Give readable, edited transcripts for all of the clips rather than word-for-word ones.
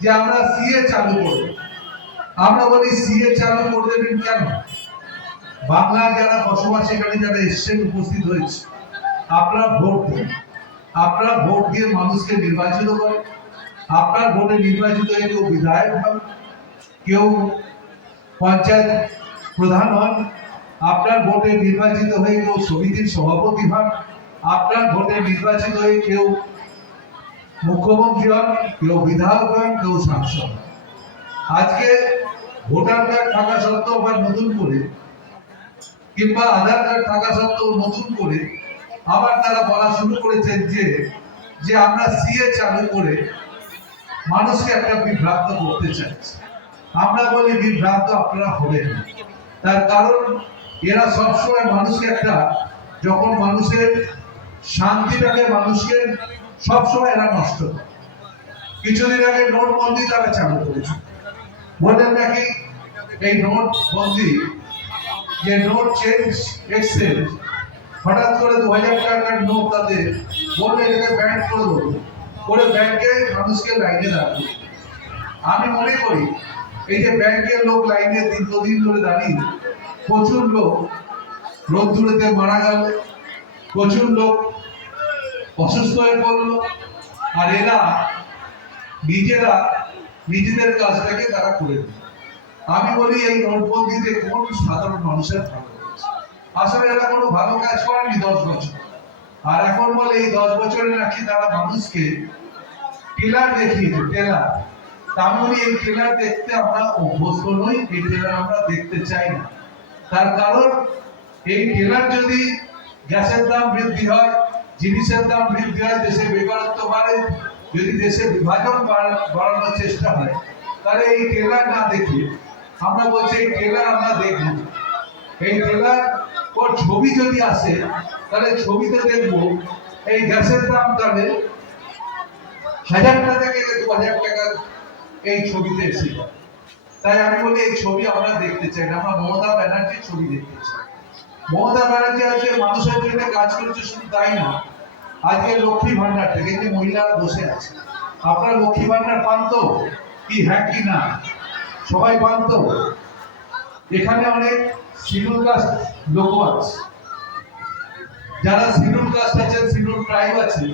যে আমরা সিএ চালু করব। আমরা বলি সিএ চালু করে দেবেন কেন? বাংলার যারা বসবাস এখানে যারা এসছেন উপস্থিত হয়েছে, আপনারা ভোট দেন। আপনারা ভোট দিয়ে মানুষকে নির্বাচিত করেন। আপনার ভোটে নির্বাচিত হয়ে কেউ বিধায়ক হন, কেউ পঞ্চায়েত প্রধান হন, আপনার ভোটে নির্বাচিত হয়ে কেউ সমিতির সভাপতি হন, আপনার ভোটে নির্বাচিত হয়ে কেউ মুখ্যমন্ত্রী হন, কেউ বিধায়ক হন, কেউ সাংসদ। আজকে ভোটার কার্ড থাকা সত্ত্বেও আবার নতুন করে কিংবা আধার কার্ড থাকা সত্ত্বেও নতুন করে আবার তারা বলা শুরু করেছেন যে আমরা সিএ চালু করে মানুষকে একটা বিভ্রান্ত করতে চাইছি। আমরা বলি বিভ্রান্ত আপনারা হবেন না। তার কারণ এরা সবসময় মানুষকে একটা, যখন মানুষের শান্তিটাকে মানুষকে সবসময় এরা নষ্ট করে। কিছুদিন আগে নোটবন্দি তারা চালু করেছে, বললেন নাকি এই নোটবন্দি যে নোট চেঞ্জ এক্সচেঞ্জ হঠাৎ করে 2000 টাকার নোট তাদের বললে এটাকে ব্যান করে দেবো, করে ব্যাংকে মানুষকে লাইনে রাখবে। আমি মনে করি এই যে ব্যাংকের লোক লাইনে দীর্ঘদিন ধরে দাঁড়িয়ে প্রচুর লোক রোদ্দুরেতে মারা গেল, প্রচুর লোক অসুস্থ হয়ে পড়লো, আর এরা নিজেরা নিজেদের কাজটাকে তারা করে দিল। আমি বলি এই নোটবন্দিতে কোন সাধারণ মানুষের ভালো হয়েছে? আসলে এরা কোনো ভালো কাজ করেনি 10 বছর, আর এখন বলে এই 10 বছরে নাকি তারা মানুষকে টেলার দেখিয়েছে, টেলার। আমি বলি এই টেলার দেখতে আমরা অভ্যস্ত নই, এই টেলার আমরা দেখতে চাই না। তার কারণ এই টেলার যদি গ্যাসের দাম বৃদ্ধি হয়, জিনিসের দাম বৃদ্ধি হয়, দেশে বেকারত্ব বাড়ে, যদি দেশে বিভাজন বাড়ানোর চেষ্টা হয়, তাহলে এই টেলার না দেখে আমরা বলছি এই টেলার আমরা দেখব। এই টেলার ওর ছবি যদি আসে তাহলে ছবিতে দেখবো এই গ্যাসের দাম তাহলে 1000 টাকা থেকে 2000 টাকা এই ছবিতে এসে যায়। তাই আমি বলি এই ছবি আমরা দেখতে চাই না, আমরা মমতা ব্যানার্জির ছবি দেখতে চাই। মমতা ব্যানার্জি আজকে মানুষের জন্য কাজ করেছে, শুধু তাই না, আজকে লক্ষ্মী ভান্ডার থেকে যে মহিলারা বসে আছে, আপনারা লক্ষ্মী ভান্ডার পান তো? কি হ্যাঁ কি না? সবাই পান তো? এখানে অনেক শিডিউল কাস্ট লোক আছে, যারা শিডিউল কাস্ট আছে, শিডিউল ট্রাইব আছে।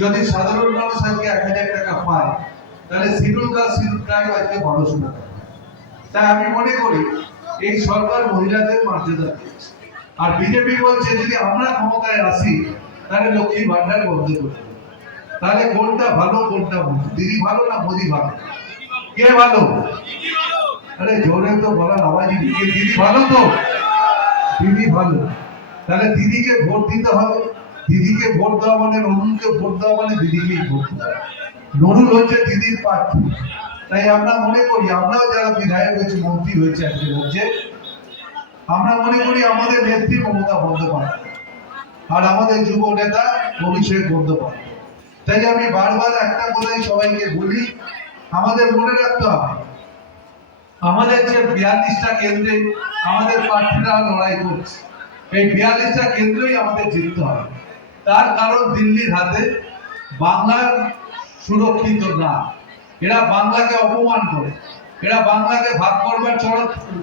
যদি সাধারণ মানুষ আজকে 1000 টাকা পায়, তাহলে শিডিউল কাস্ট শিডিউল ট্রাইব আজকে 1200 টাকা। তাই আমি মনে করি এই সরকার মহিলাদের মর্যাদা দিয়েছে। আর বিজেপি বলছে যদি আমরা ক্ষমতায় আসি তাহলে লক্ষ্মী ভান্ডার বন্ধ করে দেব। তাহলে কোনটা ভালো কোনটা ভুল? দিদি ভালো না মোদি ভালো? কে ভালো? আরে জোরে তো বলার আওয়াজই নেই। দিদি ভালো তো? দিদি ভালো। তাহলে দিদিকে ভোট দিতে হবে। দিদিকে ভোট দেওয়া মানে, নরুলকে ভোট দেওয়া মানে দিদিকেই ভোট দেওয়া। নরুল হচ্ছে দিদির প্রার্থী। তাই আমরা মনে করি, আমরাও যারা বিধায়ক হয়েছে, মন্ত্রী হয়েছে, আজকে হচ্ছে, আমরা মনে করি আমাদের নেত্রী মমতা বন্দ্যোপাধ্যায় আর আমাদের যুব নেতা অভিষেক বন্দ্যোপাধ্যায়। তাই আমি বারবার একটা কথাই সবাইকে বলি, আমাদের মনে রাখতে হবে আমাদের যে 42টা কেন্দ্রে আমাদের প্রার্থীরা লড়াই করছে, এই 42টা কেন্দ্রই আমাদের জিততে হবে। তার কারণ দিল্লির হাতে বাংলা সুরক্ষিত না। এরা বাংলাকে অপমান করে, এরা বাংলাকে ভাগ করবার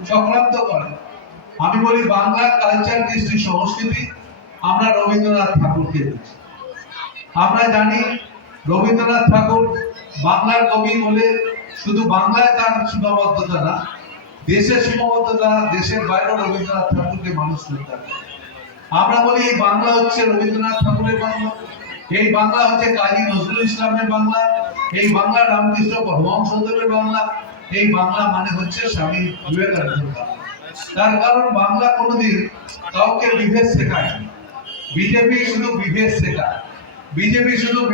চক্রান্ত করে। আমি বলি বাংলার কালচার, কৃষ্টি, সংস্কৃতি আমরা রবীন্দ্রনাথ ঠাকুরকে দিচ্ছি। আমরা জানি রবীন্দ্রনাথ ঠাকুর বাংলার কবি বলে শুধু বাংলায় তার সীমাবদ্ধতা না, দেশের সীমাবদ্ধতা, দেশের বাইরেও রবীন্দ্রনাথ ঠাকুরকে মানুষ করতে হবে। আমরা বলি এই বাংলা হচ্ছে রবীন্দ্রনাথ ঠাকুরের বাংলা, এই বাংলা হচ্ছে কাজী নজরুল ইসলামের বাংলা, এই বাংলা রামকৃষ্ণ পরমহংসদেবের বাংলা, এই বাংলা মানে হচ্ছে স্বামী বিবেকানন্দের বাংলা। তার কারণ বাংলা কোনোদিন কাউকে বিভেদ শেখায়। বিজেপি শুধু বিভেদ শেখায়, বিজেপি শুধু